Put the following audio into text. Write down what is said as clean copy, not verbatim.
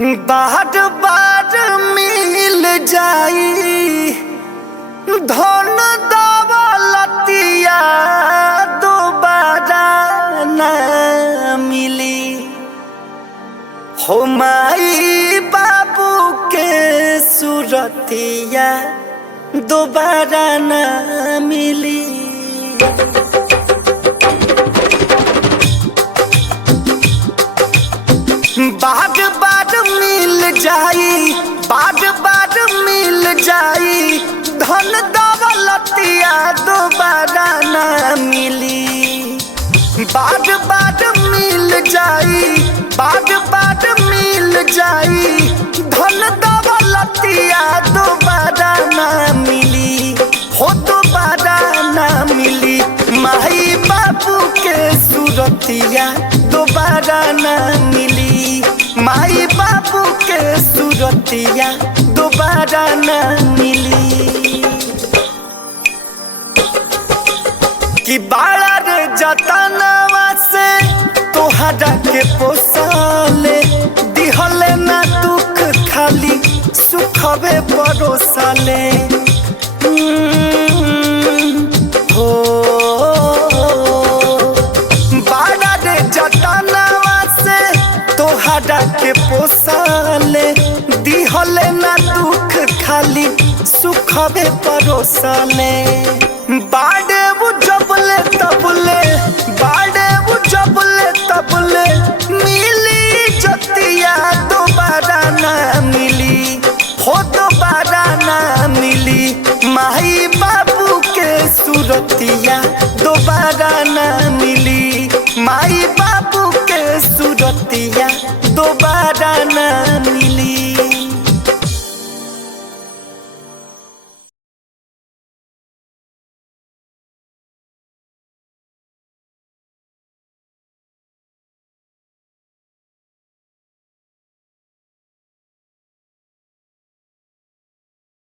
बार बार मिल जाई धन दौलतिया दोबारा न मिली हो माई बाबू के सूरतिया दोबारा न मिली। बार बार मिल जाई बार बार मिल जाई धन दौलतिया दोबारा न मिली। बार बार मिल जाई बार बार मिल जाई धन दौलतिया दोबारा न मिली हो दोबारा न मिली। माई बाबू के सूरतिया दोबारा न मिली माई बाबू के सूरतिया दोबारा न मिली। कि बाड़ा रे जतनवा से तोहरा के पोसाले दिहले ना दुख खाली सुखवे परोसाले हो बाड़ा रे जतनवा से तोहरा के पोसाले दिहले ना दुख खाली सुखवे परोसाले। बाड़े वो जबले तबले बाड़े वो जबले तबले मिली जतिया दोबारा न मिली हो दोबारा न मिली। माई बाबू के सूरतिया दोबारा न मिली माई बाबू के सूरतिया दोबारा न